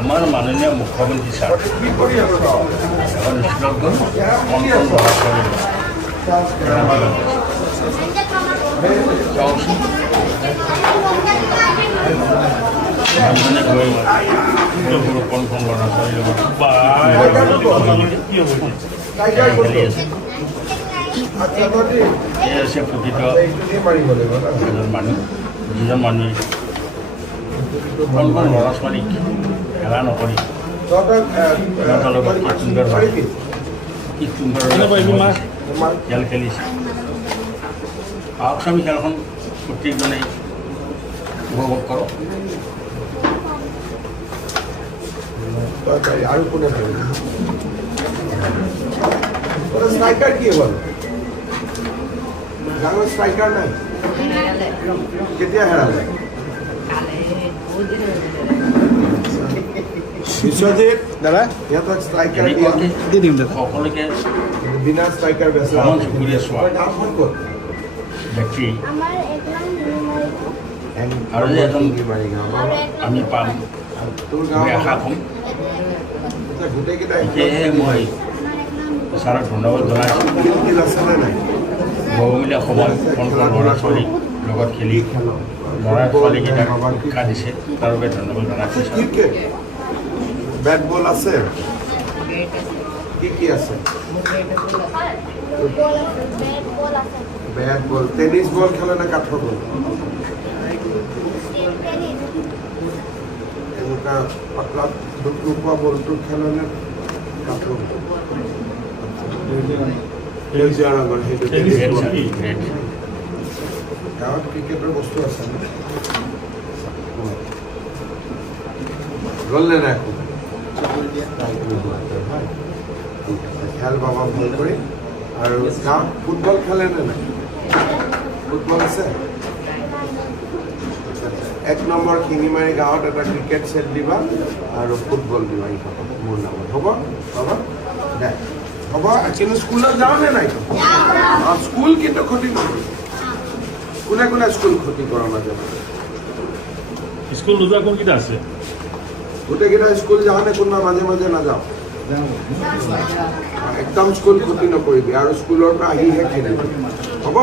আমাৰ মাননীয় মুখ্যমন্ত্ৰী ছাৰ এখন স্কুলত গৈ কণ ল'ৰা ছোৱালী চাওকচোন মানুহজনে গৈ সৰু কণ ল'ৰা ছোৱালীৰ লগত খেলি আছে এই আছে প্ৰকৃত এজন মানুহ যিজন মানুহে কণ ল'ৰা ছোৱালীক খেলা নকৰি সিহঁতৰ লগত কি সুন্দৰ খেল খেলিছে আহকচোন আমি খেলখন প্ৰত্যেকজনেই উপভোগ কৰোঁ আৰু কোনে স্ট্ৰাইকাৰ কি বল ডাঙৰ স্ট্ৰাইকাৰ নাই কেতিয়া হেৰালে বিশ্বজিৎ দাদা সিহঁতক স্ট্ৰাইকাৰ দি দিম সকলোকে বিনা স্ট্ৰাইকাৰ বেছে চুবুৰীয়া চোৱা ব্যক্তি আৰু যে এজন আমি পাম আমি আশা কৰিম সেয়েহে মই ছাৰক ধন্যবাদ জনাইছোঁ বহুমূলীয়া সময় কণ ল'ৰা ছোৱালীৰ লগত খেলি ল'ৰা ছোৱালীকেইটাক শিক্ষা দিছে তাৰ বাবে ধন্যবাদ জনাইছোঁ ব্যাট বল আছে কি আছে ব্যাট বল টেনিস বল খেলে না কাঠৰ বল এনেকুৱা পাতলা দুপা বলটো খেলে নে কাঠৰ সেউজীয়া ৰঙৰ সেইটো গাঁৱত ক্ৰিকেটৰ বস্তু আছে গ'লনে নাই খেল বাবা ভাল কৰি আৰু গাঁৱত ফুটবল খেলে নে নাই ফুটবল আছে 1 নম্বৰ শিঙিমাৰী গাঁৱত এটা ক্ৰিকেট ছেট দিবা আৰু ফুটবল দিবা মোৰ নামত হ'ব বাবা দে হ'ব কিন্তু স্কুলত যাওঁ নে নাই স্কুল কিন্তু ক্ষতি নকৰিব কোনে কোনে স্কুল ক্ষতি কৰা মাজে মাজে স্কুল নোযোৱা কোনকেইটা আছে গোটেইকেইটা স্কুল যাওঁ নে কোনোবা মাজে মাজে নাযাওঁ একদম স্কুল ক্ষতি নকৰিবি আৰু স্কুলৰ পৰা আহিহে খেলিবি হ'ব